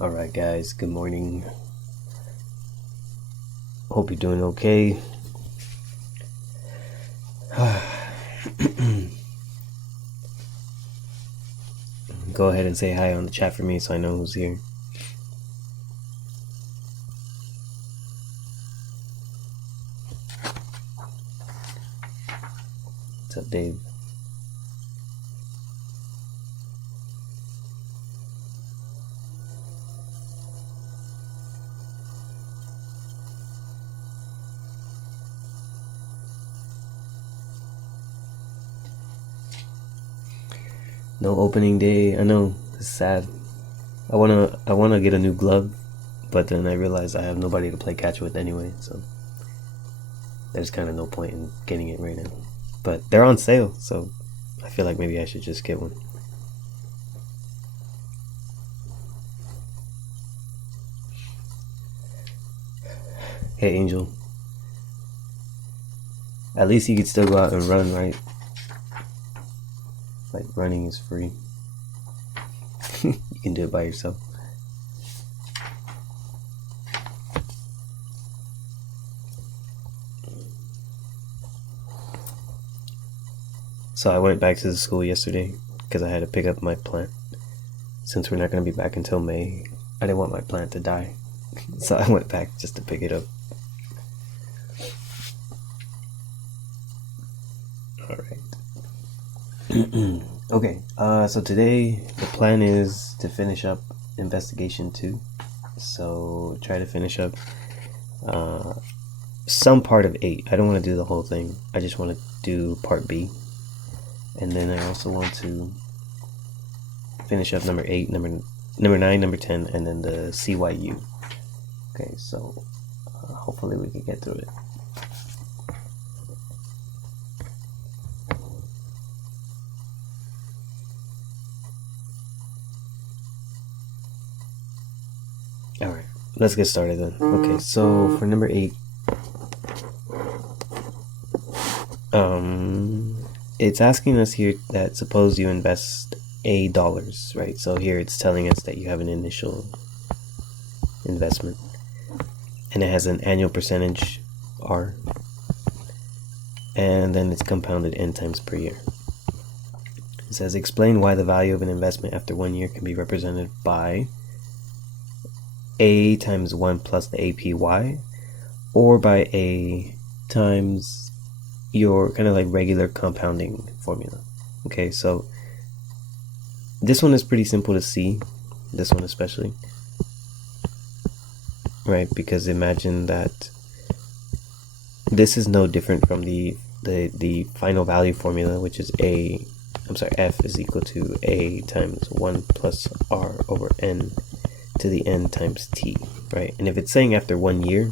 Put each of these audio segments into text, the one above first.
Alright guys, good morning. Hope you're doing okay. Go ahead and say hi on the chat for me so I know who's here. What's up, Dave? No opening day. I know, it's sad. I wanna get a new glove, but then I realized I have nobody to play catch with anyway, so there's kind of no point in getting it right now. But they're on sale, so I feel like maybe I should just get one. Hey Angel, at least you could still go out and run, right? Like, running is free. You can do it by yourself. So I went back to the school yesterday because I had to pick up my plant. Since we're not going to be back until May, I didn't want my plant to die. So I went back just to pick it up. Alright. Okay, so today the plan is to finish up investigation 2. So try to finish up some part of 8. I don't want to do the whole thing. I just want to do part B. And then I also want to finish up number 8, number 9, number 10, and then the CYU. Okay, so hopefully we can get through it. Alright, let's get started then. Okay, so for number 8, it's asking us here that suppose you invest $8, right? So here it's telling us that you have an initial investment and it has an annual percentage R, and then it's compounded n times per year. It says explain why the value of an investment after 1 year can be represented by A times 1 plus the APY, or by A times your kind of like regular compounding formula. Okay, so this one is pretty simple to see, this one especially, right? Because imagine that this is no different from the final value formula, which is F is equal to A times 1 plus R over N to the N times T, right? And if it's saying after 1 year,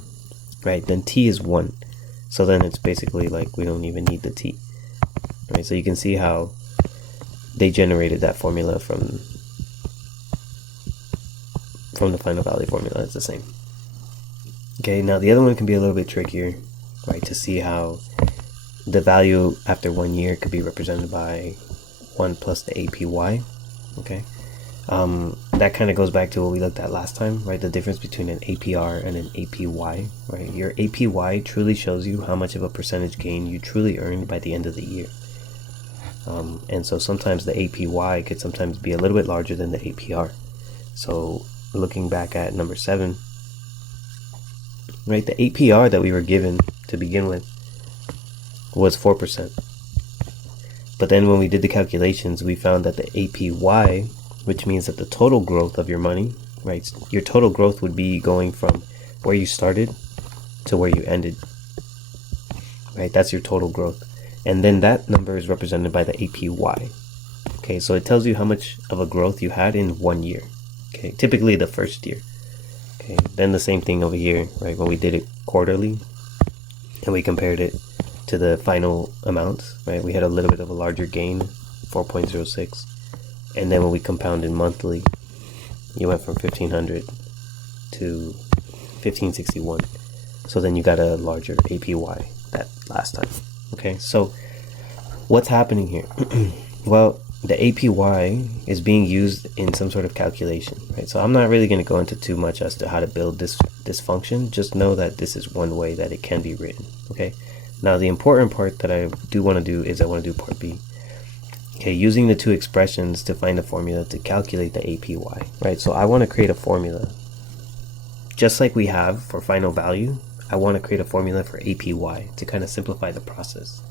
right, then T is 1. So then it's basically like we don't even need the T, right? So you can see how they generated that formula from the final value formula. It's the same. Okay, now the other one can be a little bit trickier, right? To see how the value after 1 year could be represented by 1 plus the APY, okay? That kind of goes back to what we looked at last time, right? The difference between an APR and an APY, right? Your APY truly shows you how much of a percentage gain you truly earned by the end of the year. And so sometimes the APY could sometimes be a little bit larger than the APR. So looking back at number 7, right? The APR that we were given to begin with was 4%. But then when we did the calculations, we found that the APY, which means that the total growth of your money, right? Your total growth would be going from where you started to where you ended, right? That's your total growth. And then that number is represented by the APY. Okay, so it tells you how much of a growth you had in 1 year. Okay, typically the first year. Okay, then the same thing over here, right? When we did it quarterly and we compared it to the final amounts, right? We had a little bit of a larger gain, 4.06. And then when we compounded monthly, you went from 1500 to 1561. So then you got a larger APY that last time. Okay, so what's happening here? Well, the APY is being used in some sort of calculation, right? So I'm not really going to go into too much as to how to build this function. Just know that this is one way that it can be written. Okay, now the important part that I do want to do is I want to do part B. Okay, using the two expressions to find a formula to calculate the APY, right? So I want to create a formula just like we have for final value. I want to create a formula for APY to kind of simplify the process.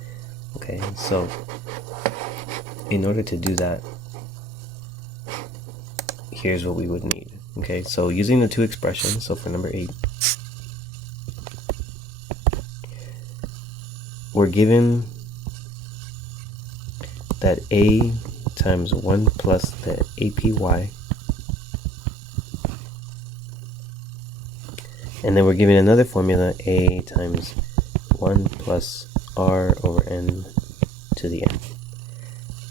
Okay, so in order to do that, here's what we would need. Okay, so using the two expressions, so for number 8, we're given that A times 1 plus the APY, and then we're given another formula, A times 1 plus R over N to the N.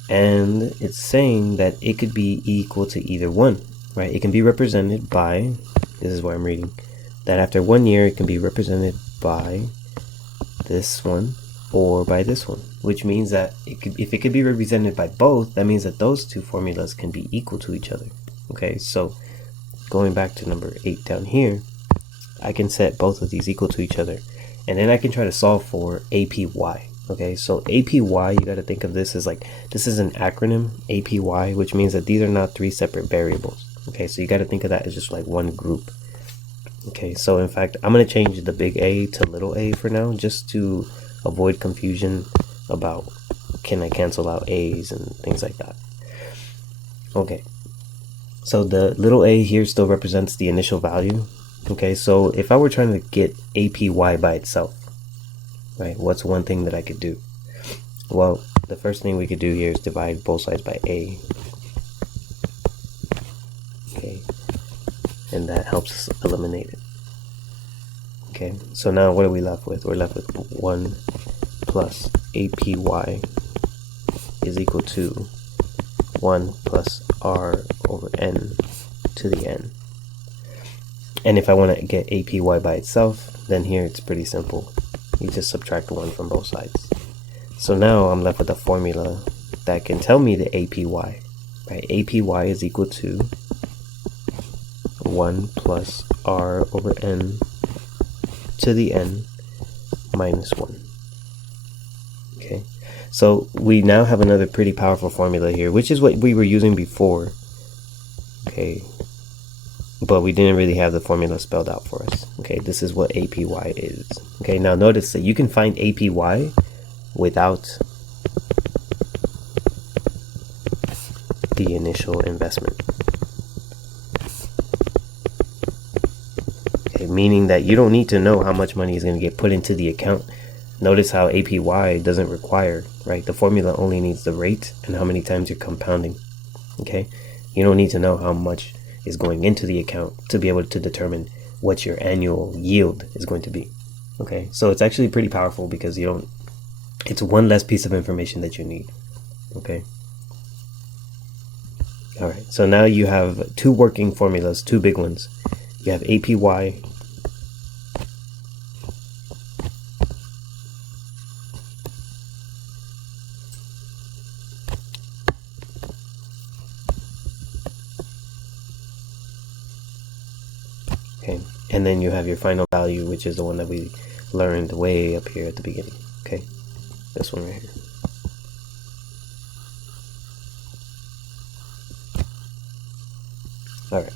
And it's saying that it could be equal to either one, right? It can be represented by, this is what I'm reading, that after 1 year it can be represented by this one or by this one, which means that if it could be represented by both, that means that those two formulas can be equal to each other. Okay, so going back to number 8 down here, I can set both of these equal to each other, and then I can try to solve for APY. Okay, so APY, you got to think of this as like, this is an acronym, APY, which means that these are not 3 separate variables. Okay, so you got to think of that as just like one group. Okay, so in fact, I'm going to change the big A to little a for now, just to avoid confusion about can I cancel out A's and things like that. Okay, so the little a here still represents the initial value. Okay, so if I were trying to get APY by itself, right, what's one thing that I could do? Well, the first thing we could do here is divide both sides by A. Okay, and that helps us eliminate it. Okay, so now what are we left with? We're left with 1 plus APY is equal to 1 plus R over N to the N. And if I want to get APY by itself, then here it's pretty simple. You just subtract 1 from both sides. So now I'm left with a formula that can tell me the APY. Right? APY is equal to 1 plus R over N to the N minus 1. Okay, so we now have another pretty powerful formula here, which is what we were using before. Okay, but we didn't really have the formula spelled out for us. Okay, this is what APY is. Okay, now notice that you can find APY without the initial investment. Okay, meaning that you don't need to know how much money is going to get put into the account. Notice how APY doesn't require, right? The formula only needs the rate and how many times you're compounding. Okay, you don't need to know how much is going into the account to be able to determine what your annual yield is going to be. Okay, so it's actually pretty powerful because you don't, it's one less piece of information that you need. Okay, all right, so now you have 2 working formulas, 2 big ones. You have APY okay, and then you have your final value, which is the one that we learned way up here at the beginning. Okay, this one right here. All right,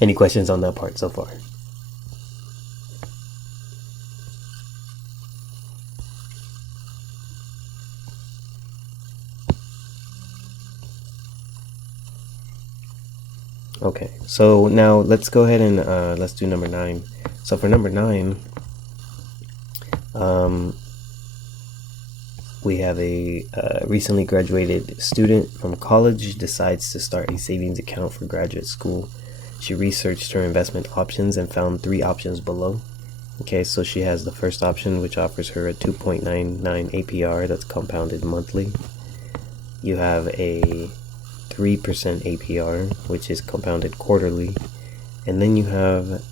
any questions on that part so far? Okay, so now let's go ahead and let's do number 9. So for number 9, we have a recently graduated student from college decides to start a savings account for graduate school. She researched her investment options and found 3 options below. Okay, so she has the first option, which offers her a 2.99 APR that's compounded monthly. You have a 3% APR, which is compounded quarterly. And then you have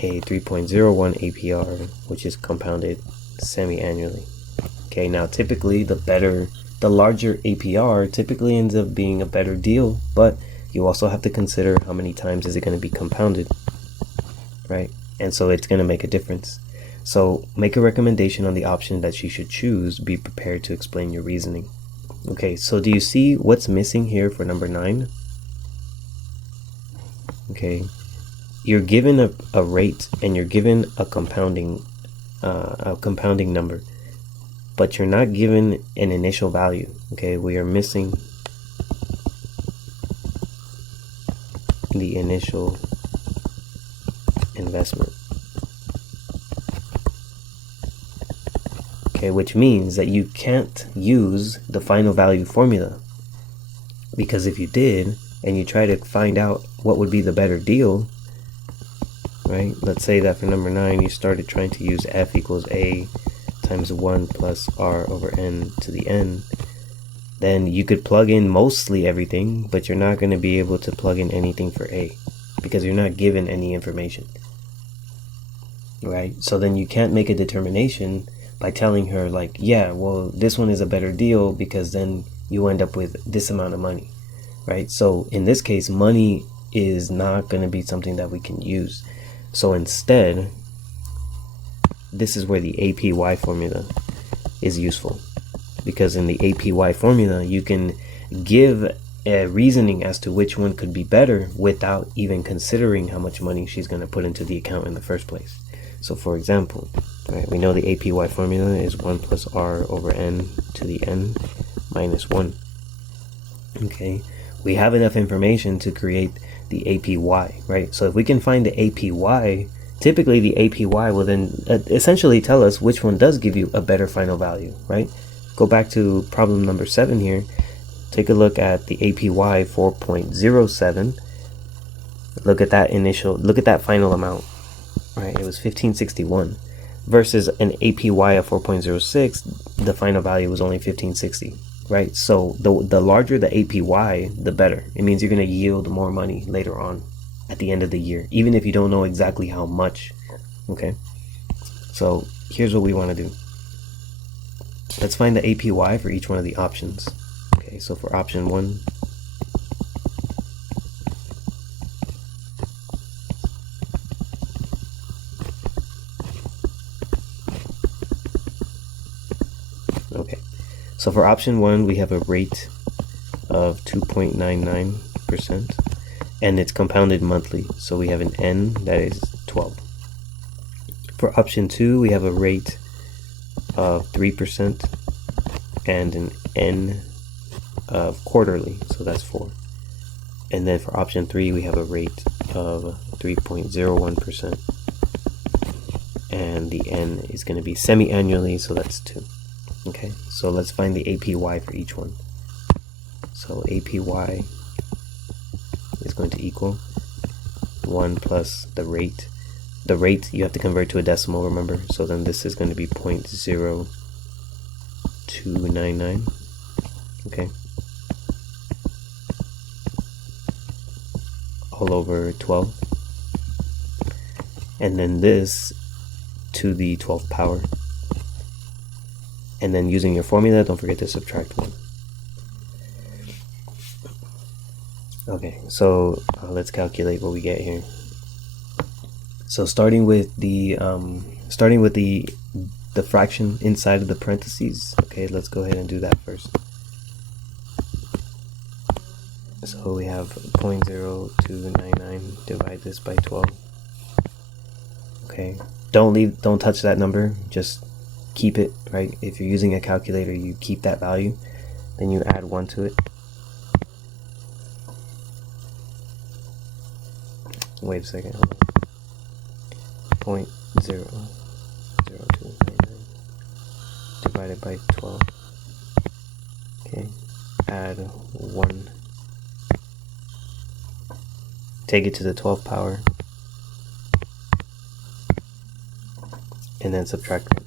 a 3.01 APR, which is compounded semi-annually. Okay, now typically the larger APR typically ends up being a better deal, but you also have to consider how many times is it going to be compounded, right? And so it's going to make a difference. So make a recommendation on the option that you should choose. Be prepared to explain your reasoning. Okay, so do you see what's missing here for number 9? Okay, you're given a rate and you're given a compounding number, but you're not given an initial value. Okay, we are missing the initial investment. Okay, which means that you can't use the final value formula, because if you did and you try to find out what would be the better deal, right? Let's say that for number 9 you started trying to use F equals A times 1 plus R over N to the N, then you could plug in mostly everything, but you're not going to be able to plug in anything for A because you're not given any information, right? So then you can't make a determination by telling her like, yeah, well, this one is a better deal because then you end up with this amount of money, right? So in this case, money is not going to be something that we can use. So instead, this is where the APY formula is useful, because in the APY formula, you can give a reasoning as to which one could be better without even considering how much money she's going to put into the account in the first place. So for example, right, we know the APY formula is 1 plus R over N to the N minus 1. Okay, we have enough information to create the APY, right? So if we can find the APY, typically the APY will then essentially tell us which one does give you a better final value, right? Go back to problem number 7 here. Take a look at the APY 4.07. Look at that final amount, right? It was 1561 versus an APY of 4.06. The final value was only 1560, right? So the larger the APY, the better. It means you're going to yield more money later on at the end of the year, even if you don't know exactly how much. Okay, so here's what we want to do. Let's find the APY for each one of the options. Okay, so for option 1, okay, so for option 1, we have a rate of 2.99%, and it's compounded monthly, so we have an N that is 12. For option 2, we have a rate of 3% and an N of quarterly, so that's 4. And then for option 3, we have a rate of 3.01%, and the N is going to be semi-annually, so that's 2. Okay, so let's find the APY for each one. So APY is going to equal 1 plus the rate. The rate you have to convert to a decimal, remember, so then this is going to be 0.0299. Okay, all over 12, and then this to the 12th power, and then using your formula, don't forget to subtract 1. Okay, so let's calculate what we get here. So starting with the fraction inside of the parentheses. Okay, let's go ahead and do that first. So we have 0.0299, divide this by 12. Okay, don't touch that number, just keep it, right? If you're using a calculator, you keep that value, then you add 1 to it. Wait a second. Hold on. 0.00299 divided by 12. Okay. Add 1. Take it to the 12th power. And then subtract 1.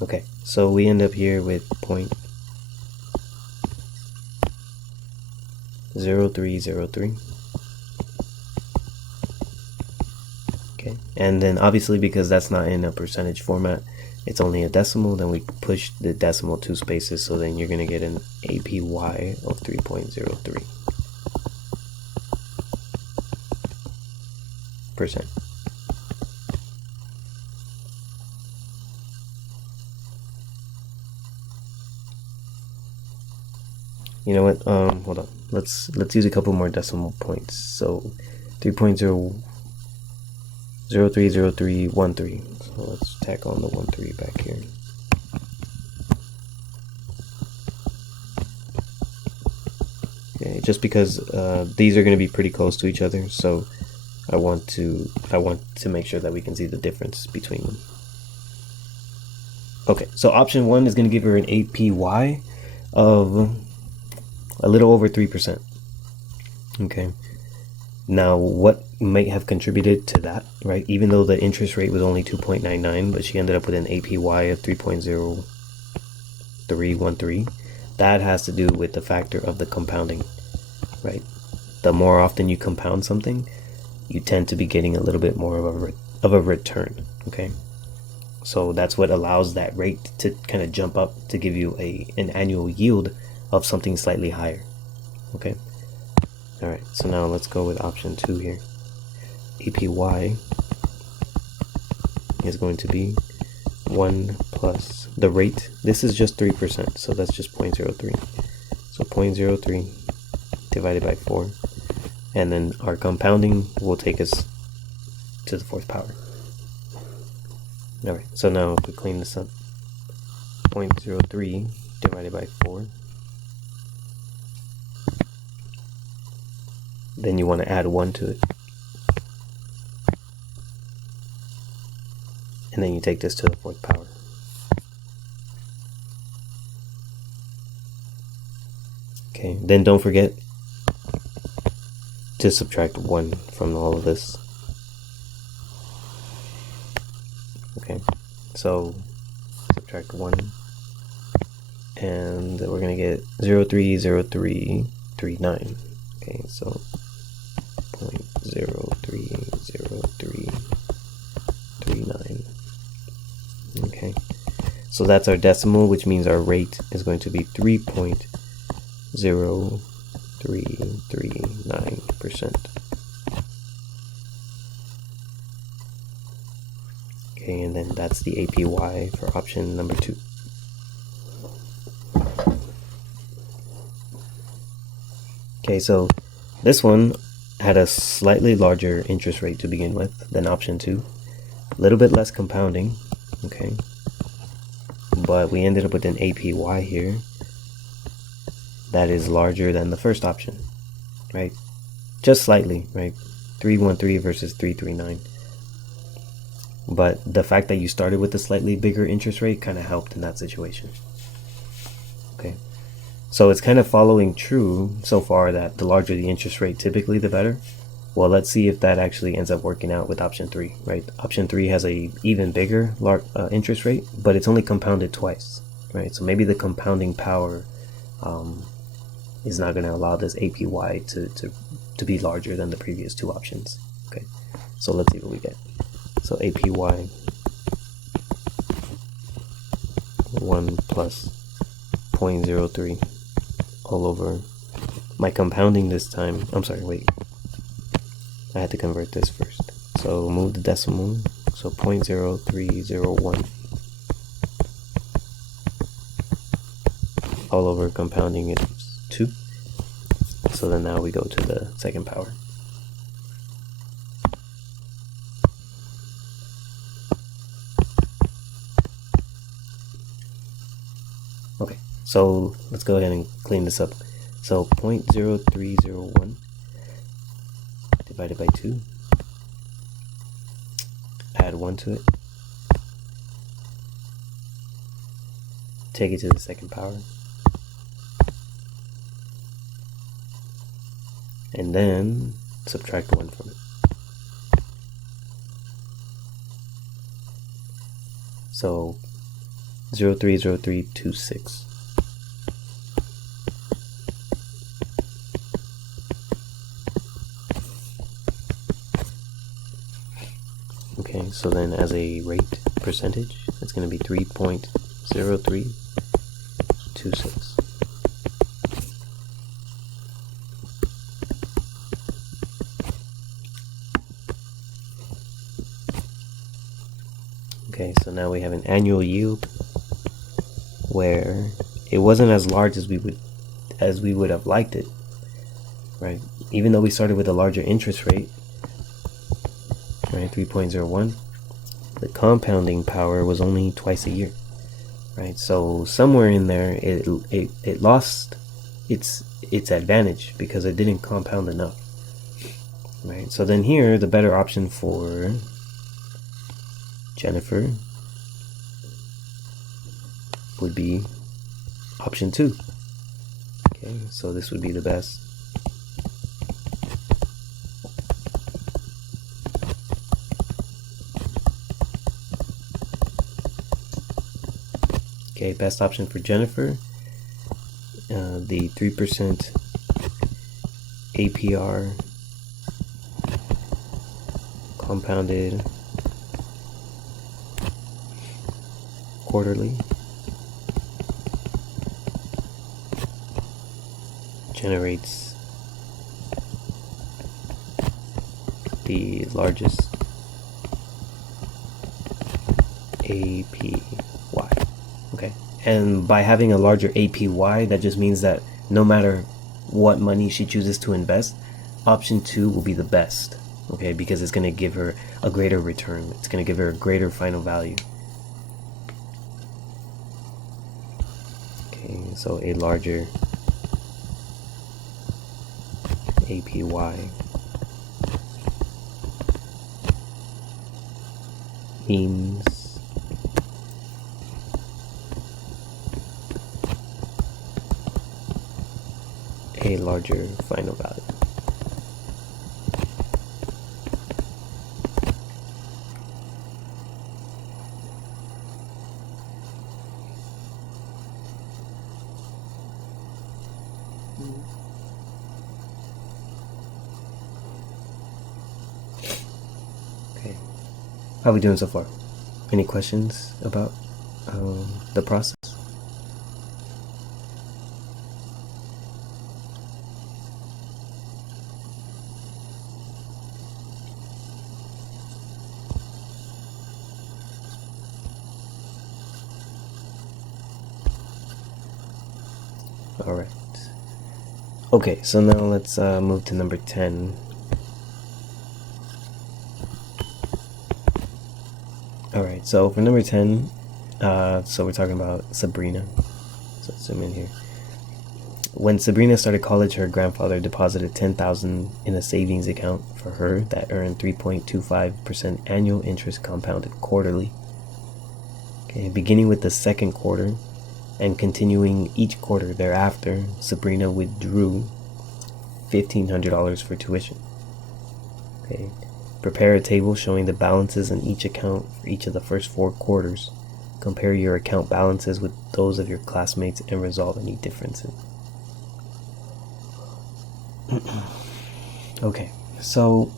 Okay, so we end up here with 0.0303. Okay, and then obviously because that's not in a percentage format, it's only a decimal, then we push the decimal 2 spaces, so then you're going to get an APY of 3.03%. You know what? Hold on. Let's use a couple more decimal points. So 3.0030313. So let's tack on the 13 back here. Okay, just because these are going to be pretty close to each other, so I want to make sure that we can see the difference between them. Okay, so option 1 is going to give her an APY of a little over 3%. Okay. Now, what might have contributed to that, right? Even though the interest rate was only 2.99, but she ended up with an APY of 3.0313. That has to do with the factor of the compounding, right? The more often you compound something, you tend to be getting a little bit more of a return, okay? So that's what allows that rate to kind of jump up to give you an annual yield of something slightly higher. Okay. All right. So now let's go with option 2 here. APY is going to be 1 plus the rate. This is just 3%, so that's just 0.03. So 0.03 divided by 4, and then our compounding will take us to the 4th power. All right. So now if we clean this up, 0.03 divided by 4. Then you want to add 1 to it. And then you take this to the 4th power. Okay, then don't forget to subtract 1 from all of this. Okay, so subtract 1. And we're going to get 0.030339. Okay, so 0.030339. Okay, so that's our decimal, which means our rate is going to be 3.0339%. Okay, and then that's the APY for option number 2. Okay, so this one had a slightly larger interest rate to begin with than option 2. A little bit less compounding, okay? But we ended up with an APY here that is larger than the first option, right? Just slightly, right? 313 versus 339. But the fact that you started with a slightly bigger interest rate kind of helped in that situation. Okay. So it's kind of following true so far that the larger the interest rate, typically the better. Well, let's see if that actually ends up working out with option 3, right? Option 3 has a even bigger interest rate, but it's only compounded twice, right? So maybe the compounding power is not going to allow this APY to be larger than the previous 2 options. Okay, so let's see what we get. So APY 1 plus 0.03 all over my compounding this time. I'm sorry, wait. I had to convert this first. So move the decimal. So 0.0301 all over compounding is 2. So then now we go to the 2nd power. Okay, so let's go ahead and clean this up. So 0.0301 divided by 2. Add 1 to it. Take it to the second power. And then subtract 1 from it. So 030326. Okay, so then as a rate percentage, it's going to be 3.0326. Okay, so now we have an annual yield where it wasn't as large as we would have liked it, right? Even though we started with a larger interest rate, right, 3.01, the compounding power was only twice a year, right? So somewhere in there, it lost its advantage because it didn't compound enough, right? So then here, the better option for Jennifer would be option 2. Okay, so this would be the best. Okay, best option for Jennifer, the 3% APR compounded quarterly generates the largest APY. Okay, and by having a larger APY, that just means that no matter what money she chooses to invest, option 2 will be the best. Okay, because it's going to give her a greater return. It's going to give her a greater final value. Okay, so a larger APY means a larger final value. Okay, how are we doing so far? Any questions about the process? All right. Okay, so now let's move to number 10. All right, so for number 10, so we're talking about Sabrina. So let's zoom in here. When Sabrina started college, her grandfather deposited $10,000 in a savings account for her that earned 3.25% annual interest compounded quarterly. Okay, beginning with the second quarter and continuing each quarter thereafter, Sabrina withdrew $1,500 for tuition. Okay, prepare a table showing the balances in each account for each of the first 4 quarters. Compare your account balances with those of your classmates and resolve any differences. Okay, so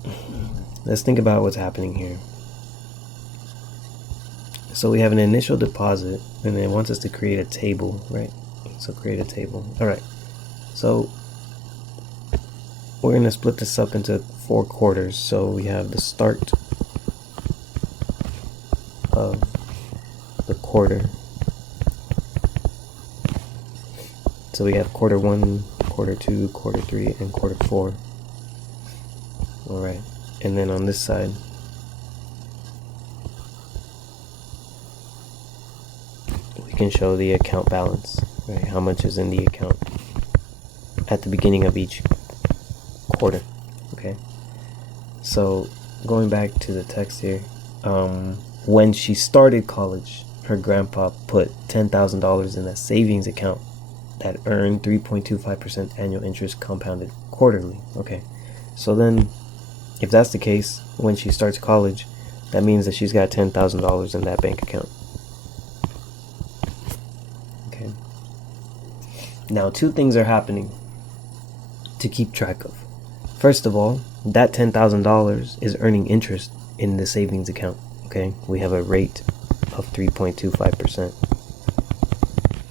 let's think about what's happening here. So we have an initial deposit and it wants us to create a table, right? So create a table. All right, so we're going to split this up into 4 quarters. So we have the start of the quarter. So we have quarter 1, quarter 2, quarter 3, and quarter 4. All right, and then on this side, we can show the account balance, right? How much is in the account at the beginning of each quarter. Okay, So going back to the text here, when she started college, her grandpa put $10,000 in a savings account that earned 3.25% annual interest compounded quarterly. Okay, so then if that's the case, when she starts college, that means that she's got $10,000 in that bank account. Okay, now two things are happening to keep track of. First of all, that $10,000 is earning interest in the savings account. Okay, we have a rate of 3.25%,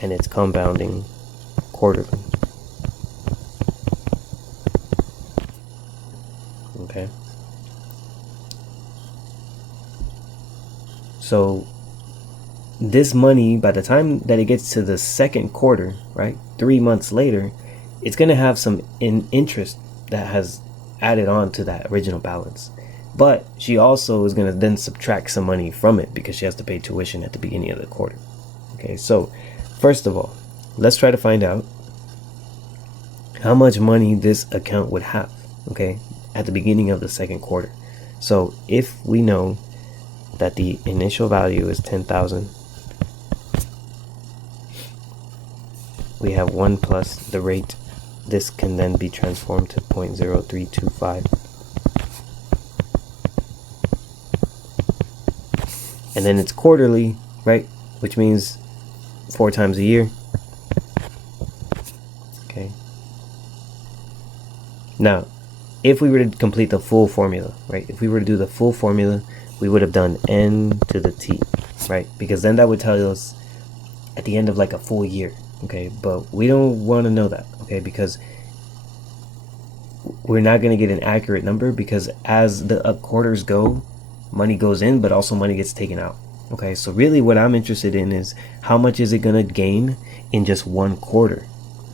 and it's compounding quarterly. Okay, so this money, by the time that it gets to the second quarter, right, 3 months later, it's going to have some interest that has added on to that original balance. But she also is going to then subtract some money from it because she has to pay tuition at the beginning of the quarter. Okay, so first of all, let's try to find out how much money this account would have, okay, at the beginning of the second quarter. So if we know that the initial value is 10,000, we have 1 plus the rate. This can then be transformed to 0.0325. And then it's quarterly, right? Which means 4 times a year. Okay. Now, if we were to complete the full formula, right? If we were to do the full formula, we would have done n to the t, right? Because then that would tell us at the end of like a full year, okay? But we don't want to know that, okay? Because we're not going to get an accurate number, because as the quarters go, money goes in, but also money gets taken out. Okay, so really what I'm interested in is how much is it going to gain in just one quarter,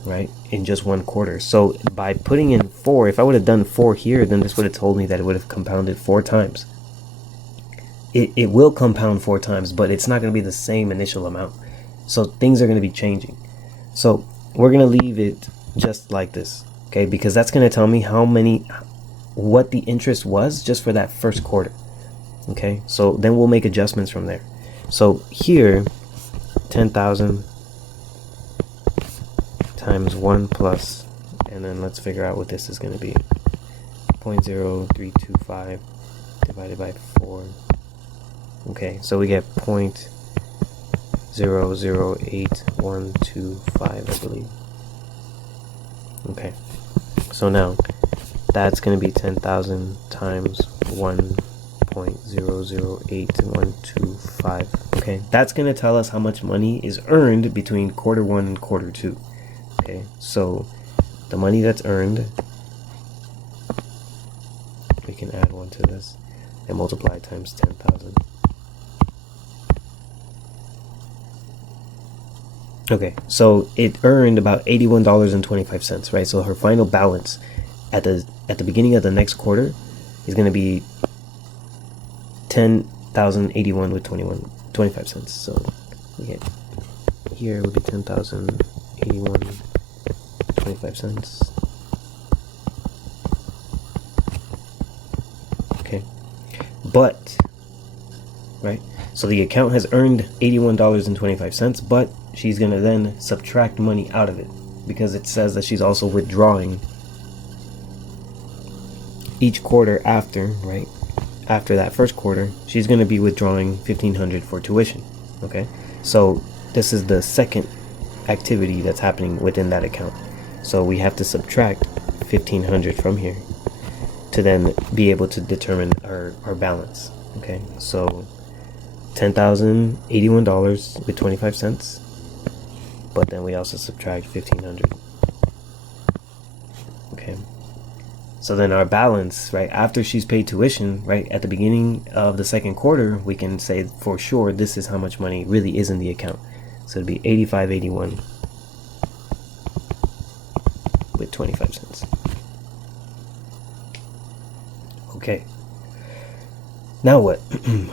right? In just one quarter. So by putting in 4, if I would have done 4 here, then this would have told me that it would have compounded 4 times. It will compound 4 times, but it's not going to be the same initial amount. So things are going to be changing. So we're going to leave it just like this, okay? Because that's going to tell me what the interest was just for that first quarter. Okay, so then we'll make adjustments from there. So here, 10,000 times 1 plus, and then let's figure out what this is going to be. 0.0325 divided by 4. Okay, so we get 0.008125, I believe. Okay, so now that's going to be 10,000 times 1.008125. Okay, that's going to tell us how much money is earned between quarter 1 and quarter 2. Okay, so the money that's earned, we can add 1 to this and multiply times 10,000. Okay, so it earned about $81.25, right? So her final balance at the beginning of the next quarter is going to be 10,081 with 25 cents. So we get here would be 10,081 25 cents. Okay, but right, so the account has earned $81.25, but she's gonna then subtract money out of it because it says that she's also withdrawing each quarter after, right? After that first quarter, she's going to be withdrawing $1,500 for tuition. Okay, so this is the second activity that's happening within that account. So we have to subtract $1,500 from here to then be able to determine our balance. Okay, so $10,081 with 25 cents, but then we also subtract $1,500. Okay. So then our balance, right, after she's paid tuition, right, at the beginning of the second quarter, we can say for sure this is how much money really is in the account. So it'd be $85.81 with 25 cents. Okay. Now what?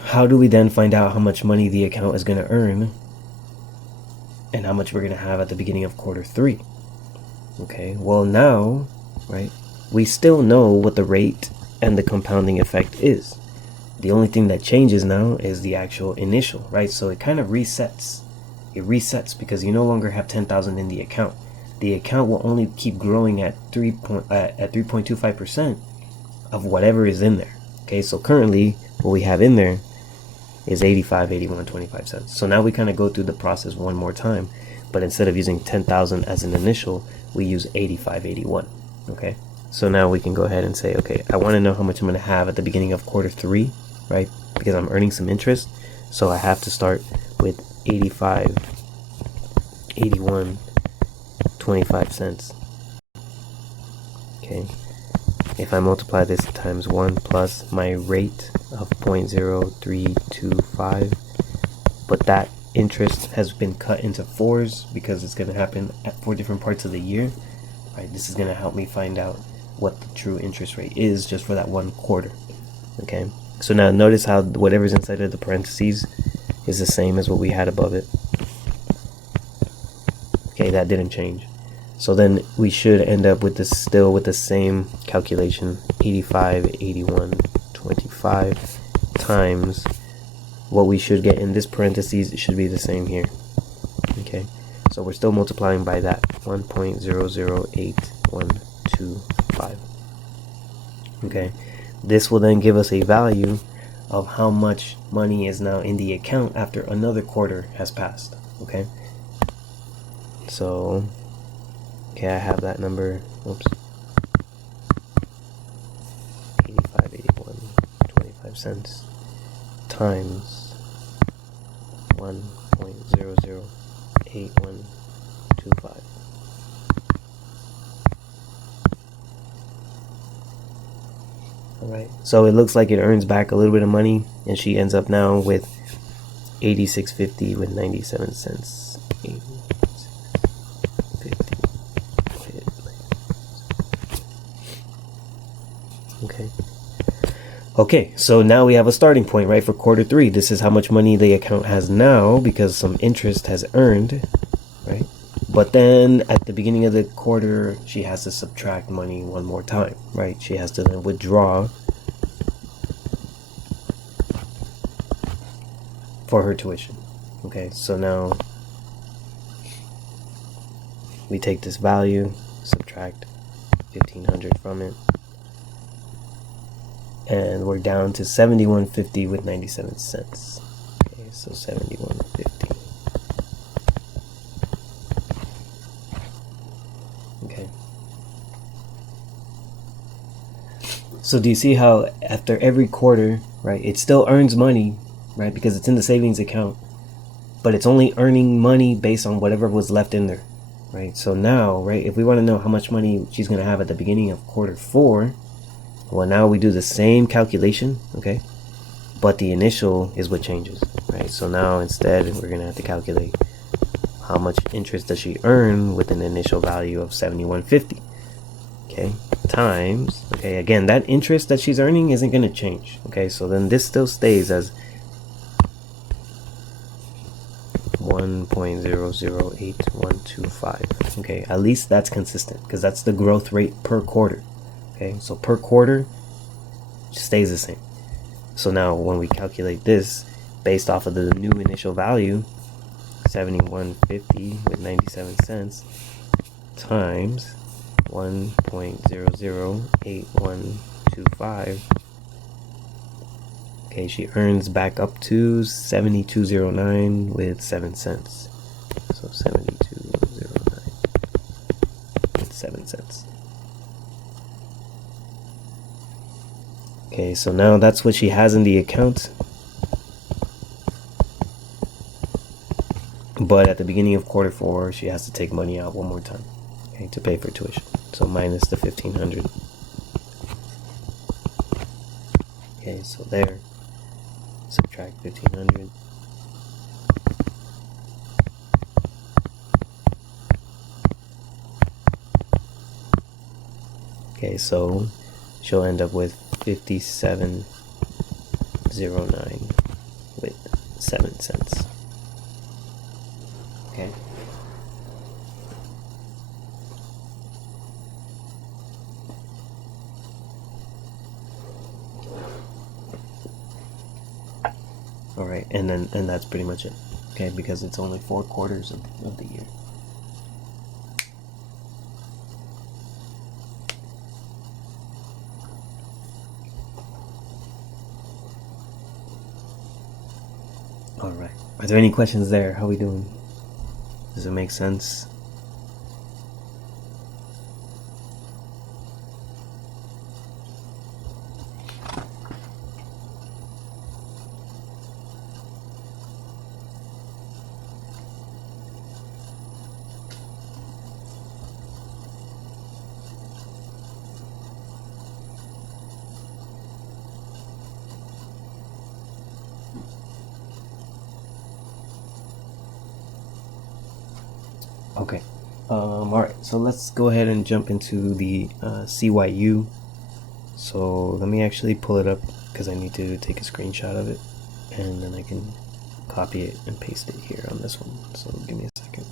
How do we then find out how much money the account is going to earn and how much we're going to have at the beginning of quarter 3? Okay, well now, right, we still know what the rate and the compounding effect is. The only thing that changes now is the actual initial, right? So it kind of resets. It resets because you no longer have 10,000 in the account. The account will only keep growing at 3.25% of whatever is in there. Okay, so currently what we have in there is 85.8125 cents. So now we kind of go through the process one more time, but instead of using 10,000 as an initial, we use 85.81. Okay, so now we can go ahead and say, okay, I want to know how much I'm going to have at the beginning of quarter 3, right? Because I'm earning some interest, so I have to start with 85.8125 cents. Okay, if I multiply this times 1 plus my rate of 0.0325, but that interest has been cut into 4s because it's going to happen at 4 different parts of the year, right? This is going to help me find out what the true interest rate is just for that 1 quarter. Okay, so now notice how whatever's inside of the parentheses is the same as what we had above it. Okay, that didn't change. So then we should end up with this, still with the same calculation, 85.8125 times what we should get in this parentheses. It should be the same here. Okay, so we're still multiplying by that 1.008125. Okay, this will then give us a value of how much money is now in the account after another quarter has passed. Okay, so okay, I have that number. Oops. 85.8125 cents times 1.008125. Alright, so it looks like it earns back a little bit of money, and she ends up now with 86.50 with 97 cents. 86.50. Okay, so now we have a starting point, right, for quarter 3. This is how much money the account has now because some interest has earned, right? But then at the beginning of the quarter, she has to subtract money one more time, right? She has to then withdraw for her tuition. Okay, so now we take this value, subtract 1,500 from it, and we're down to 71.50 with 97 cents. Okay, so 71.50. Okay. So do you see how after every quarter, right, it still earns money, right, because it's in the savings account, but it's only earning money based on whatever was left in there, right? So now, right, if we want to know how much money she's going to have at the beginning of quarter 4, well, now we do the same calculation, okay, but the initial is what changes, right? So now instead we're going to have to calculate how much interest does she earn with an initial value of 71.50, okay, times, okay, again, that interest that she's earning isn't going to change, okay, so then this still stays as 1.008125. Okay, at least that's consistent because that's the growth rate per quarter. Okay, so per quarter stays the same. So now when we calculate this based off of the new initial value, 71.50 with 97 cents times 1.008125, okay, she earns back up to 72.09 with 7 cents. So 72.09 with 7 cents. Okay, so now that's what she has in the account. But at the beginning of quarter 4, she has to take money out one more time, okay, to pay for tuition. So minus the 1,500. Okay, so there. Subtract 1,500. Okay, so she'll end up with 57.09 with 7 cents. Okay. and that's pretty much it. Okay, because it's only 4 quarters of the year. All right. Are there any questions there? How are we doing? Does it make sense? Okay. All right. So let's go ahead and jump into the CYU. So let me actually pull it up because I need to take a screenshot of it, and then I can copy it and paste it here on this one. So give me a second.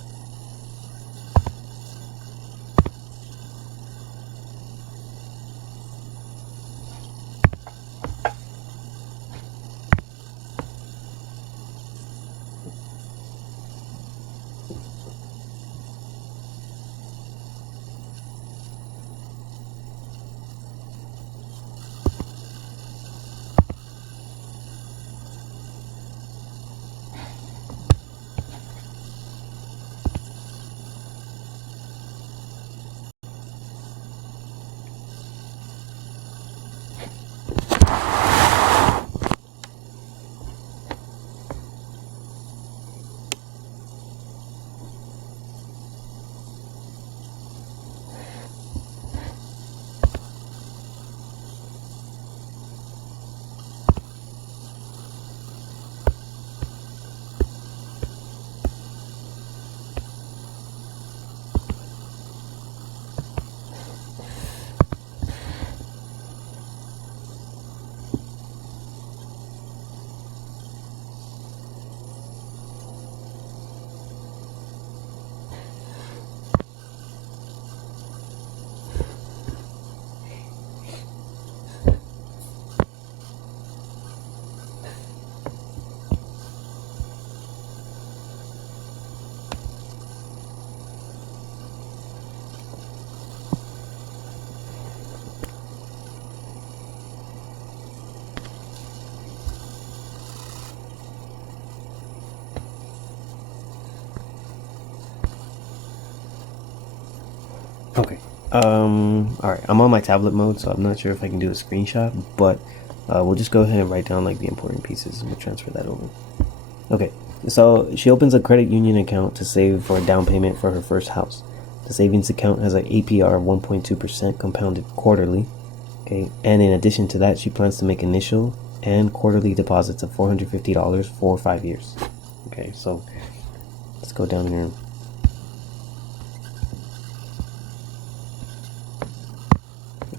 Okay. All right. I'm on my tablet mode, so I'm not sure if I can do a screenshot, but we'll just go ahead and write down like the important pieces, and we'll transfer that over. Okay. So she opens a credit union account to save for a down payment for her first house. The savings account has an APR of 1.2% compounded quarterly. Okay. And in addition to that, she plans to make initial and quarterly deposits of $450 for 5 years. Okay. So let's go down here.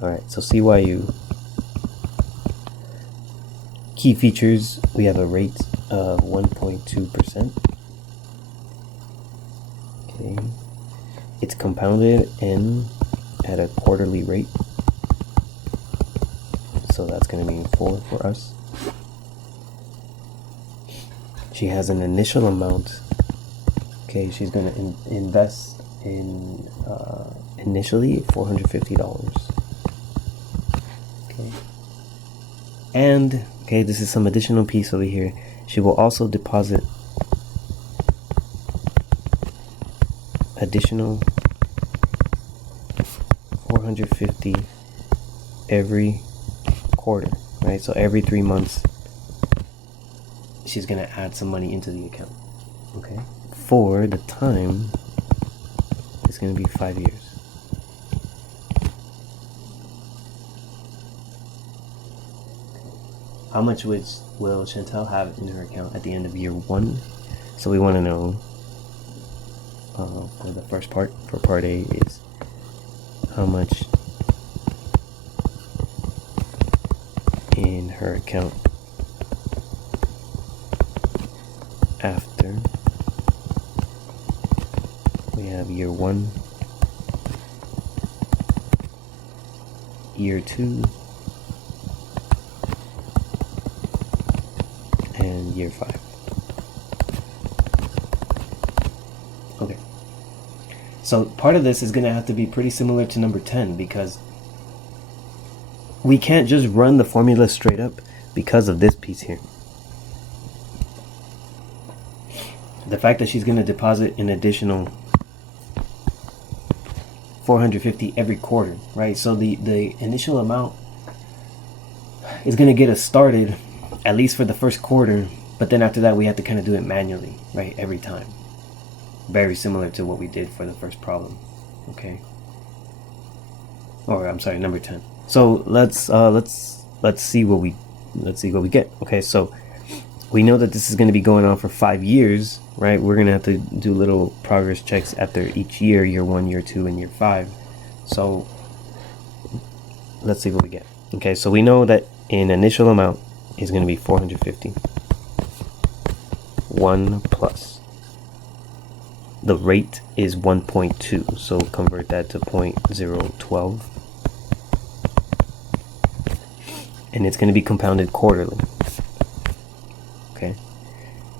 Alright, so CYU. Key features, we have a rate of 1.2%. Okay. It's compounded in at a quarterly rate. So that's going to mean 4 for us. She has an initial amount. Okay, she's going to invest in initially $450. Okay. And okay, this is some additional piece over here. She will also deposit additional $450 every quarter, right? So every 3 months she's gonna add some money into the account. Okay. For the time, it's gonna be 5 years. How much will Chantel have in her account at the end of year 1? So we want to know for the first part, for part A, is how much in her account after we have year 1, year 2, and year 5. So part of this is going to have to be pretty similar to number 10, because we can't just run the formula straight up because of this piece here. The fact that she's going to deposit an additional $450 every quarter, right? So the initial amount is going to get us started, at least for the first quarter, but then after that we have to kind of do it manually, right, every time. Very similar to what we did for the first problem, okay? Or I'm sorry, number 10. So let's see what we get. Okay, so we know that this is going to be going on for 5 years, right? We're going to have to do little progress checks after each year, year 1, year 2, and year 5. So let's see what we get. Okay, so we know that an initial amount is going to be 450. 1 plus. The rate is 1.2, so convert that to 0.012. And it's going to be compounded quarterly. Okay.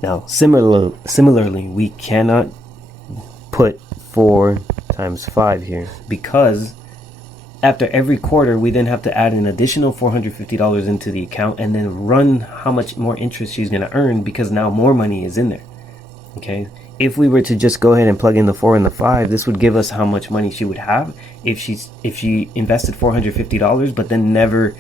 Now, similarly, we cannot put 4 times 5 here, because after every quarter, we then have to add an additional $450 into the account and then run how much more interest she's going to earn, because now more money is in there. Okay. If we were to just go ahead and plug in the 4 and the 5, this would give us how much money she would have if she invested $450, but then never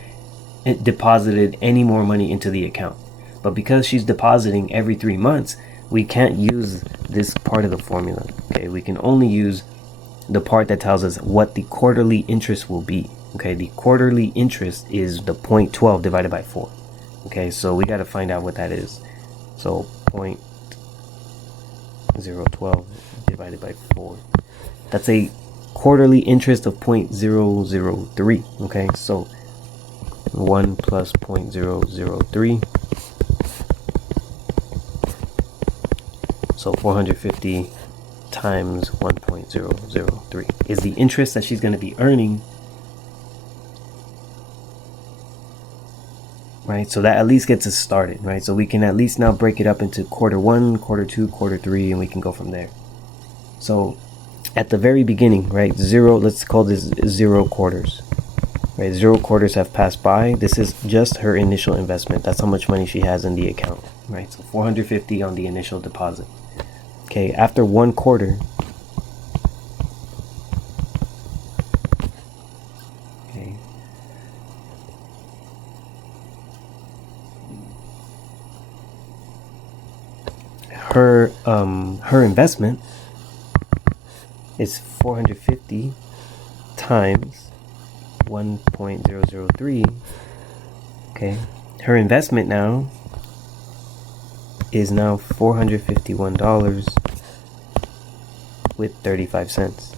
deposited any more money into the account. But because she's depositing every 3 months, we can't use this part of the formula. Okay, we can only use the part that tells us what the quarterly interest will be. Okay, the quarterly interest is the 0.12 divided by 4. Okay, so we got to find out what that is. So 0.012 divided by 4. That's a quarterly interest of 0.003. Okay, so 1 plus 0.003. So 450 times 1.003 is the interest that she's going to be earning. Right, so that at least gets us started, right? So we can at least now break it up into quarter 1, quarter 2, quarter 3, and we can go from there. So at the very beginning, right, let's call this 0 quarters. Right, 0 quarters have passed by. This is just her initial investment. That's how much money she has in the account, right? So 450 on the initial deposit. Okay, after 1 quarter, okay, her investment is 450 times 1.003. Okay, her investment now is now $451 with 35 cents.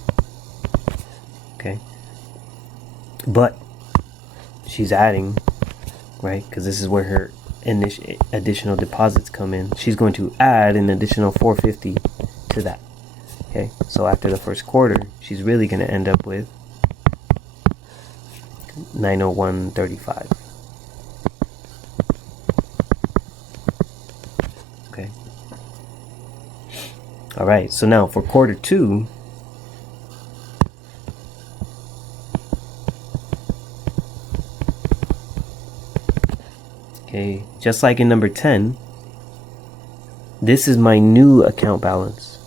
Okay, but she's adding, right, because this is where her additional deposits come in. She's going to add an additional 450 to that. Okay, so after the first quarter, she's really going to end up with 901.35. Okay. All right, so now for quarter 2, okay, just like in number 10, this is my new account balance,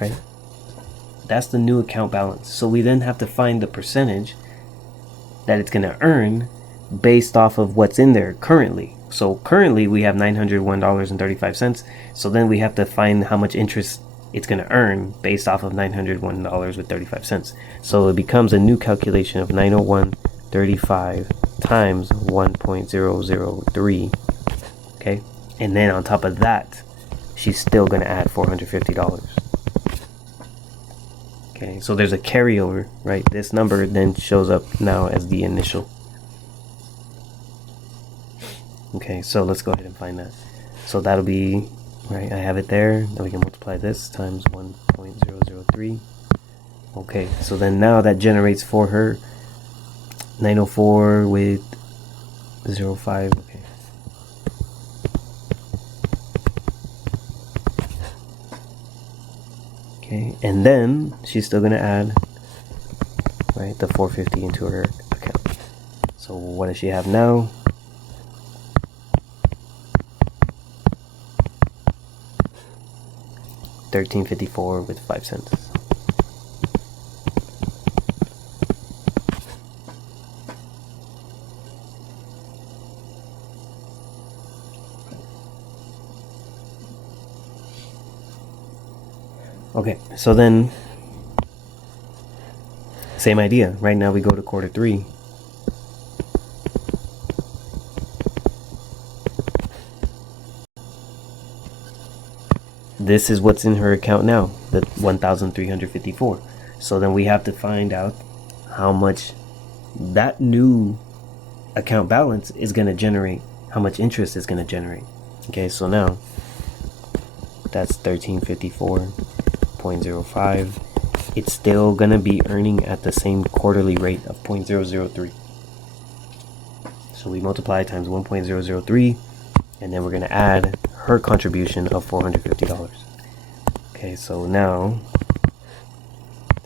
right? That's the new account balance. So we then have to find the percentage that it's going to earn based off of what's in there currently. So currently we have $901.35. So then we have to find how much interest it's going to earn based off of $901.35. So it becomes a new calculation of 901.35 times 1.003. Okay, and then on top of that, she's still going to add $450. Okay, so there's a carryover, right? This number then shows up now as the initial. Okay, so let's go ahead and find that. So that'll be, right, I have it there. Then we can multiply this times 1.003. Okay, so then now that generates for her 904 with 05. Okay. Okay, and then she's still gonna add, right, the 450 into her account. So what does she have now? $13.54 with 5 cents. Okay, so then same idea. Right now we go to quarter 3. This is what's in her account now, the 1,354. So then we have to find out how much that new account balance is going to generate, how much interest is going to generate. Okay, so now that's 1354.05. It's still going to be earning at the same quarterly rate of 0.003. So we multiply times 1.003, and then we're going to add her contribution of $450. Okay, so now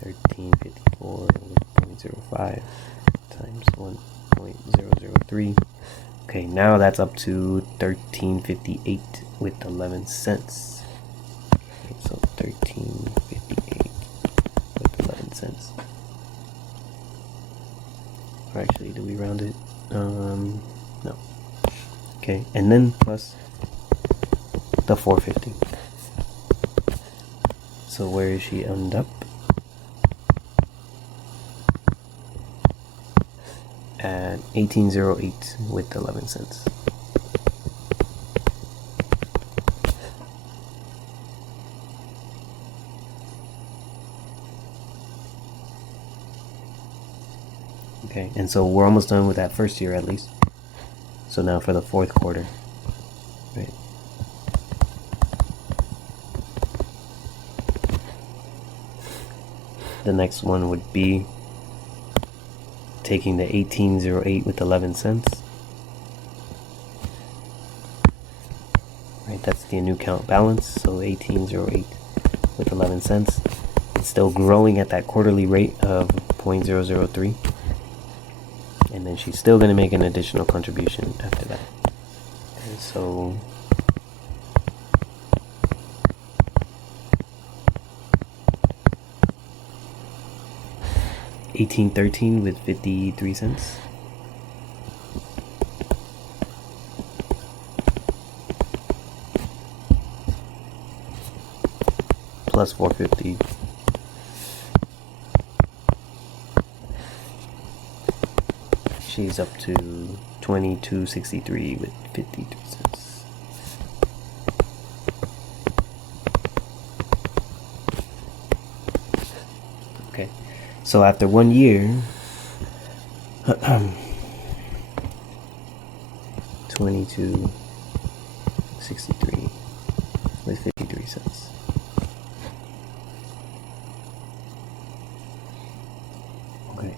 1354.05 times 1.003. Okay, now that's up to 1358 with 11 cents. Okay, so 1358 with 11 cents. Or actually, do we round it? No. Okay, and then plus the 450. So where does she end up? At 1808 with 11 cents. Okay, and so we're almost done with that first year at least. So now for the fourth quarter, right? The next one would be taking the 1808 with 11 cents. Right, that's the new account balance. So 1808 with 11 cents. It's still growing at that quarterly rate of 0.003. And then she's still going to make an additional contribution after that. Okay, so $18.13 with 53 cents. Plus 450. She's up to $22.63 with 53 cents. Okay, so after 1 year, 22.63 with 53 cents. Okay.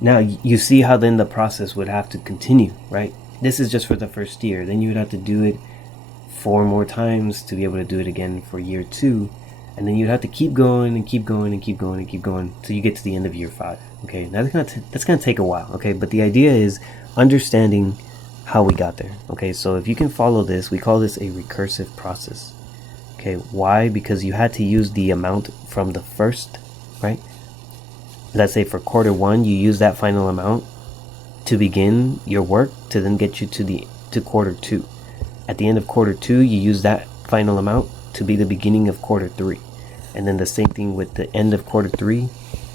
Now you see how then the process would have to continue, right? This is just for the first year. Then you would have to do it 4 more times to be able to do it again for year 2, and then you'd have to keep going and keep going and keep going and keep going till you get to the end of year 5. Okay, now that's gonna take a while. Okay, but the idea is understanding how we got there. Okay, so if you can follow this, we call this a recursive process. Okay, why? Because you had to use the amount from the first, right? Let's say for quarter 1, you use that final amount to begin your work to then get you to quarter 2. At the end of quarter 2, you use that final amount to be the beginning of quarter 3. And then the same thing with the end of quarter 3,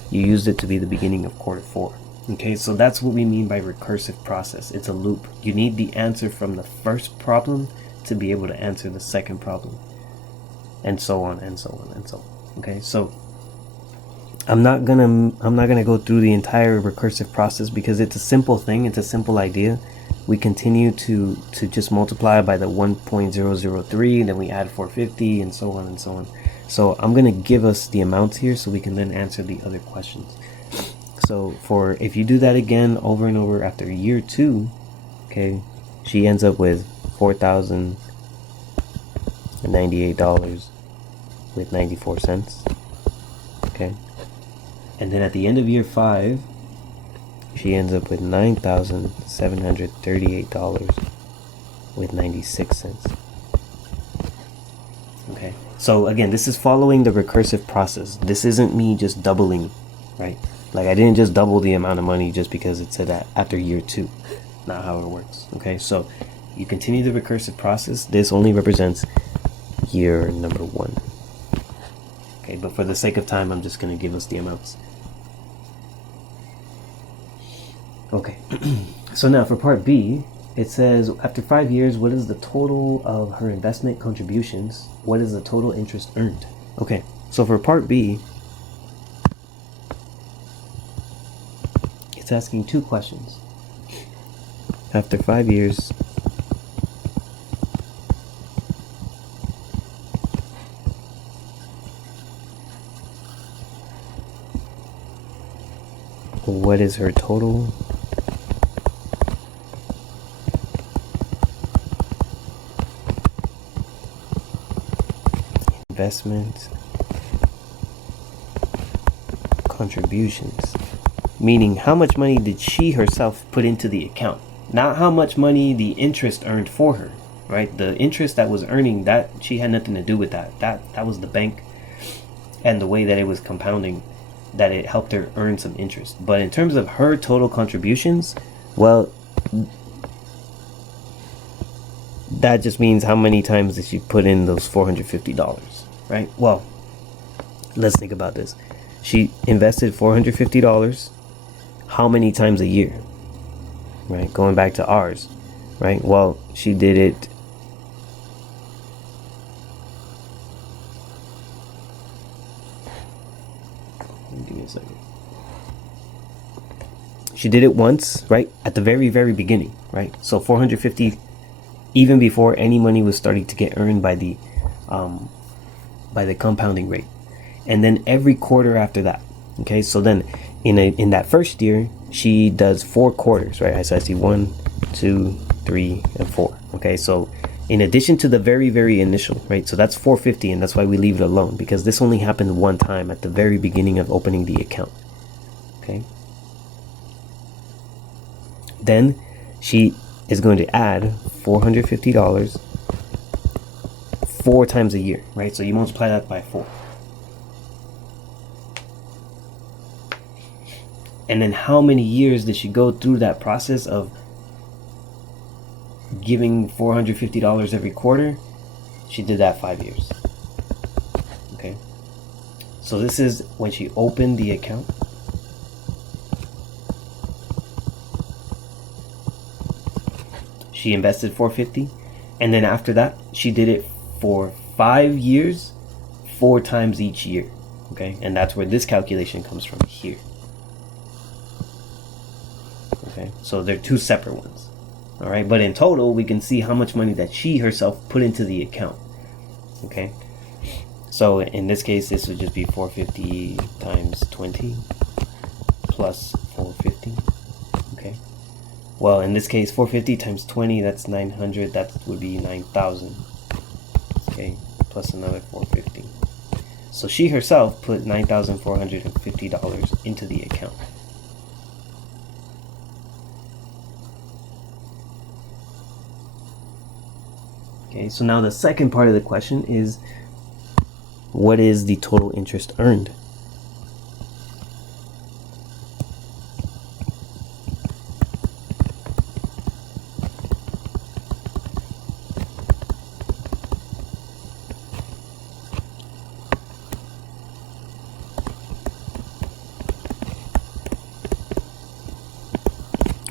you used it to be the beginning of quarter 4. Okay, so that's what we mean by recursive process. It's a loop. You need the answer from the first problem to be able to answer the second problem. And so on and so on and so on. Okay, so I'm not gonna go through the entire recursive process because it's a simple thing, it's a simple idea. We continue to just multiply by the 1.003, then we add 450 and so on and so on. So I'm gonna give us the amounts here so we can then answer the other questions. So if you do that again over and over after year 2, okay, she ends up with $4,098 with 94 cents. Okay. And then at the end of year 5, she ends up with $9,738.96. Okay. So again, this is following the recursive process. This isn't me just doubling, right? Like I didn't just double the amount of money just because it said that after year 2. Not how it works. Okay. So you continue the recursive process. This only represents year number 1. Okay. But for the sake of time, I'm just going to give us the amounts. Okay. So now for part B, it says after 5 years, what is the total of her investment contributions? What is the total interest earned? Okay. So for part B, it's asking 2 questions. After 5 years, what is her total investment contributions? Meaning, how much money did she herself put into the account? Not how much money the interest earned for her, right? The interest that was earning, that she had nothing to do with that. That was the bank and the way that it was compounding, that it helped her earn some interest. But in terms of her total contributions, well, that just means how many times did she put in those $450, right? Well, let's think about this. She invested $450 how many times a year, right? Going back to ours, right? Well, she did it give me a second. She did it once, right? At the very, very beginning, right? So 450, even before any money was starting to get earned by the compounding rate. And then every quarter after that. Okay, so then in that first year, she does 4 quarters, right? So I see 1, 2, 3, and 4. Okay, so in addition to the very, very initial, right? So that's 450, and that's why we leave it alone, because this only happened one time at the very beginning of opening the account. Okay. Then she is going to add $450 4 times a year, right? So you multiply that by 4. And then how many years did she go through that process of giving $450 every quarter? She did that 5 years. Okay. So this is when she opened the account. She invested $450, and then after that, she did it for 5 years, 4 times each year. Okay, and that's where this calculation comes from here. Okay, so they're 2 separate ones. All right, but in total, we can see how much money that she herself put into the account. Okay, so in this case, this would just be 450 times 20 plus 450. Okay, well, in this case, 450 times 20, that's 900. That would be 9,000. Okay, plus another 450. So she herself put $9,450 into the account. Okay, so now the second part of the question is, what is the total interest earned?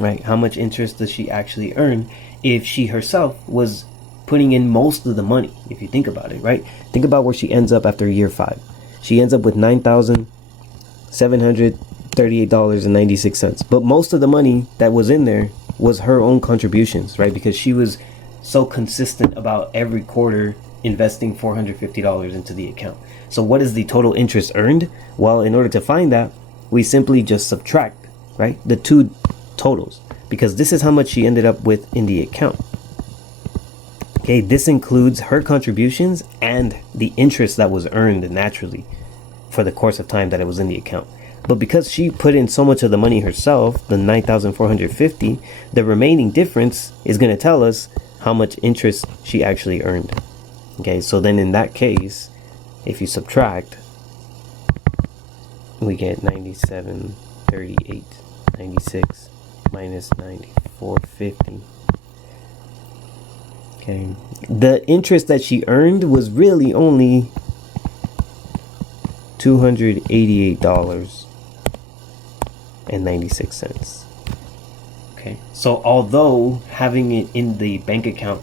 Right, how much interest does she actually earn if she herself was putting in most of the money? If you think about it, right? Think about where she ends up after year 5. She ends up with $9,738.96. But most of the money that was in there was her own contributions, right? Because she was so consistent about every quarter investing $450 into the account. So what is the total interest earned? Well, in order to find that, we simply just subtract, right, the 2 totals, because this is how much she ended up with in the account. Okay, this includes her contributions and the interest that was earned naturally for the course of time that it was in the account. But because she put in so much of the money herself, the $9,450, the remaining difference is going to tell us how much interest she actually earned. Okay, so then in that case, if you subtract, we get 97.38, 96 minus 94.50. Okay, the interest that she earned was really only $288.96. Okay, so although having it in the bank account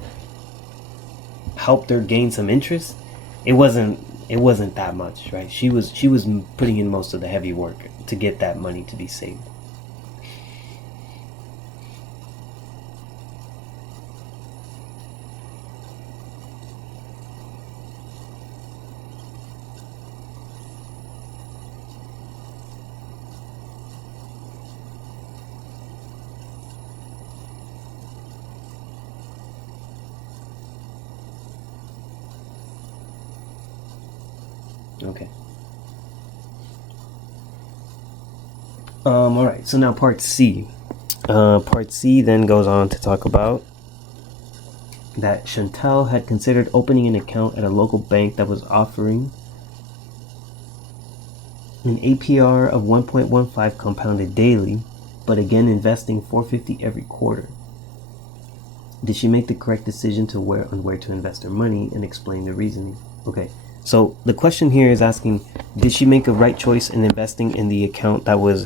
helped her gain some interest, it wasn't that much, right? She was putting in most of the heavy work to get that money to be saved. Okay. All right. So now part C. Part C then goes on to talk about that Chantel had considered opening an account at a local bank that was offering an APR of 1.15 compounded daily, but again investing $450 every quarter. Did she make the correct decision on where to invest her money, and explain the reasoning? Okay. So the question here is asking, did she make a right choice in investing in the account that was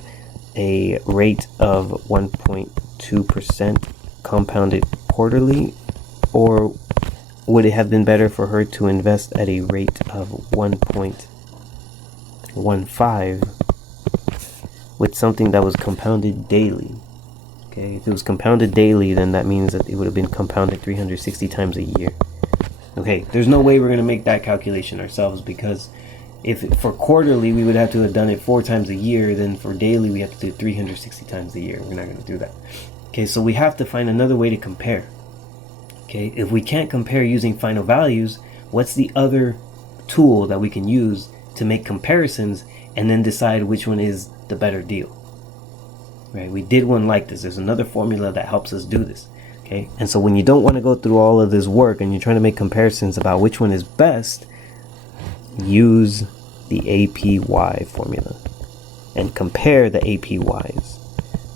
a rate of 1.2% compounded quarterly, or would it have been better for her to invest at a rate of 1.15 with something that was compounded daily? Okay, if it was compounded daily, then that means that it would have been compounded 360 times a year. Okay, there's no way we're going to make that calculation ourselves, because if for quarterly we would have to have done it 4 times a year, then for daily we have to do 360 times a year. We're not going to do that. Okay, so we have to find another way to compare. Okay, if we can't compare using final values, what's the other tool that we can use to make comparisons and then decide which one is the better deal? Right, we did one like this. There's another formula that helps us do this. Okay, and so when you don't want to go through all of this work and you're trying to make comparisons about which one is best, use the APY formula and compare the APYs,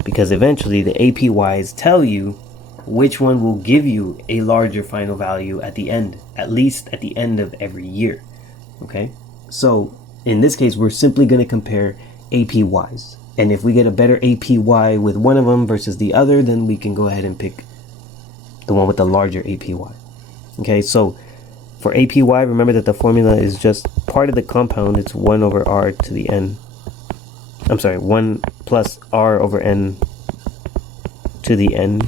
because eventually the APYs tell you which one will give you a larger final value at the end, at least at the end of every year. Okay, so in this case we're simply going to compare APYs, and if we get a better APY with one of them versus the other, then we can go ahead and pick the one with the larger APY. Okay, so for APY, remember that the formula is just part of the compound. It's 1 over r to the n. I'm sorry, 1 plus r over n to the n,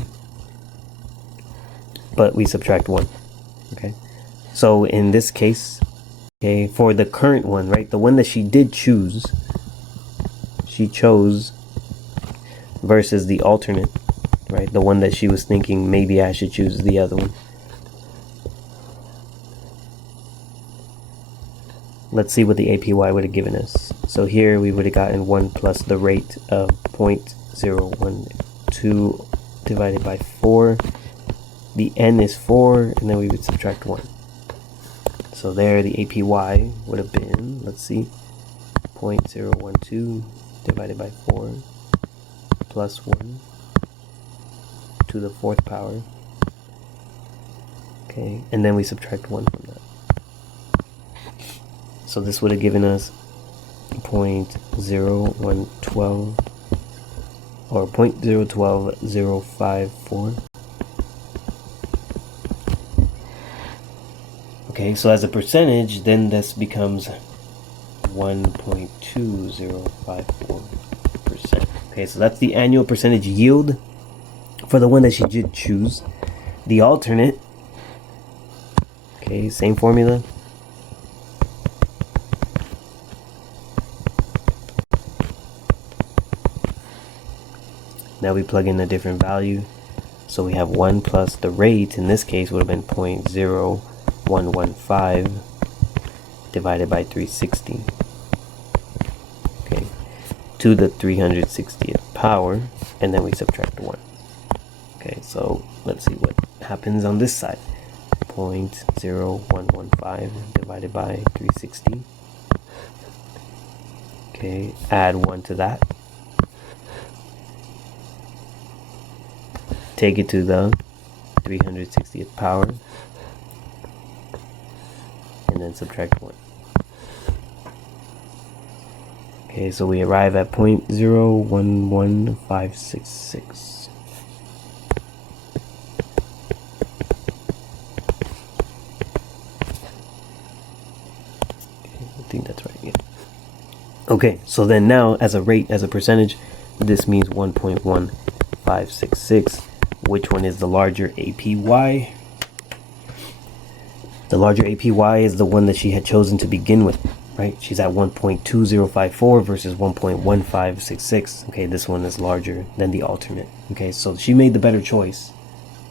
but we subtract 1. Okay, so in this case, okay, for the current one, right, the one that she did choose, she chose versus the alternate, right, the one that she was thinking maybe I should choose the other one. Let's see what the APY would have given us. So here we would have gotten 1 plus the rate of 0.012 divided by 4. The n is 4, and then we would subtract 1. So there the APY would have been, let's see, 0.012 divided by 4 plus 1 to the 4th power. Okay, and then we subtract 1 from that. So this would have given us 0.0112 or 0.012054. Okay, so as a percentage, then this becomes 1.2054%. Okay, so that's the annual percentage yield for the one that she did choose. The alternate, okay, same formula. Now we plug in a different value. So we have 1 plus the rate, in this case would have been 0.0115 divided by 360. to the 360th power, and then we subtract 1. Okay, so let's see what happens on this side. 0.0115 divided by 360. Okay, add 1 to that. Take it to the 360th power, and then subtract 1. Okay, so we arrive at 0.011566. Okay, I think that's right, yeah. Okay, so then now as a rate, as a percentage, this means 1.1566. Which one is the larger APY? The larger APY is the one that she had chosen to begin with, right? She's at 1.2054 versus 1.1566. Okay, this one is larger than the alternate. Okay, so she made the better choice.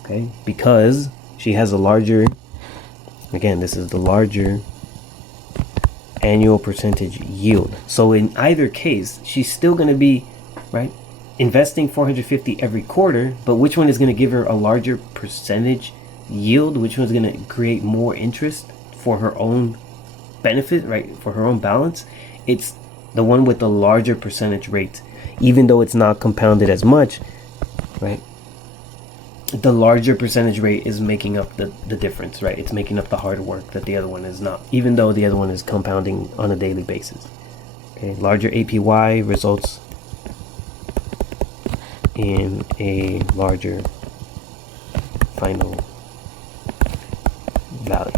Okay, because she has a larger, again, this is the larger annual percentage yield. So in either case, she's still going to be, right, investing 450 every quarter, but which one is going to give her a larger percentage yield? Which one's going to create more interest for her own benefit, right, for her own balance? It's the one with the larger percentage rate. Even though it's not compounded as much, right, the larger percentage rate is making up the difference, right? It's making up the hard work that the other one is not, even though the other one is compounding on a daily basis. Okay, larger APY results in a larger final value.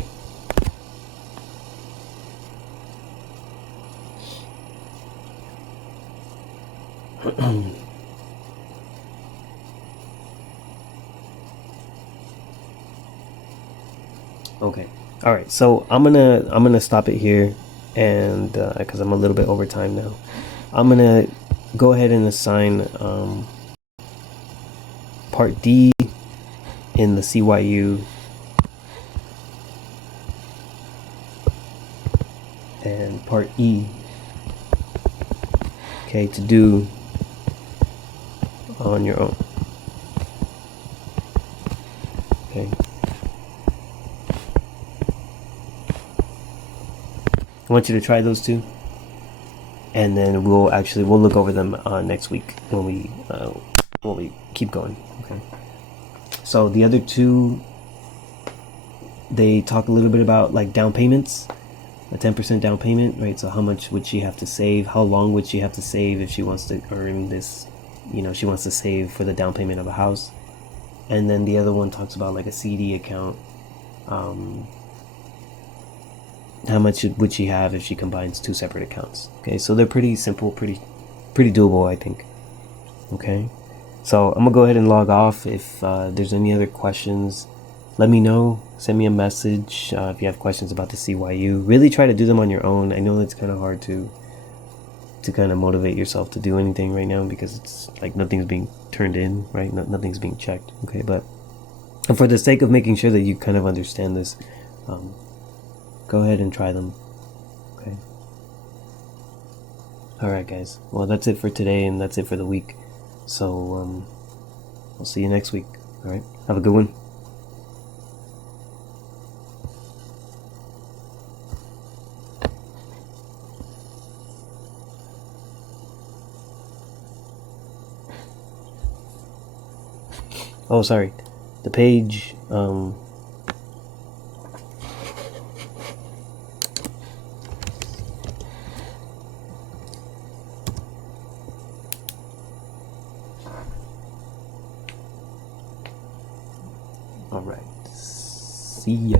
Okay, all right, so I'm gonna stop it here, and because I'm a little bit over time now, I'm gonna go ahead and assign part D in the CYU and part E, okay, to do on your own. Okay, I want you to try those two, and then we'll look over them next week when we keep going. Okay, so the other two, they talk a little bit about like down payments, a 10% down payment, right? So how much would she have to save? How long would she have to save if she wants to earn this? You know, she wants to save for the down payment of a house. And then the other one talks about like a CD account. How much would she have if she combines 2 separate accounts? Okay, so they're pretty simple, pretty doable, I think. Okay, so I'm gonna go ahead and log off. If there's any other questions, let me know. Send me a message if you have questions about the CYU. Really try to do them on your own. I know it's kind of hard to kind of motivate yourself to do anything right now because it's like nothing's being turned in, right? Nothing's being checked. Okay, but for the sake of making sure that you kind of understand this, go ahead and try them. Okay. All right, guys. Well, that's it for today, and that's it for the week. So I'll see you next week. All right. Have a good one. Oh, sorry. The page. All right. See ya.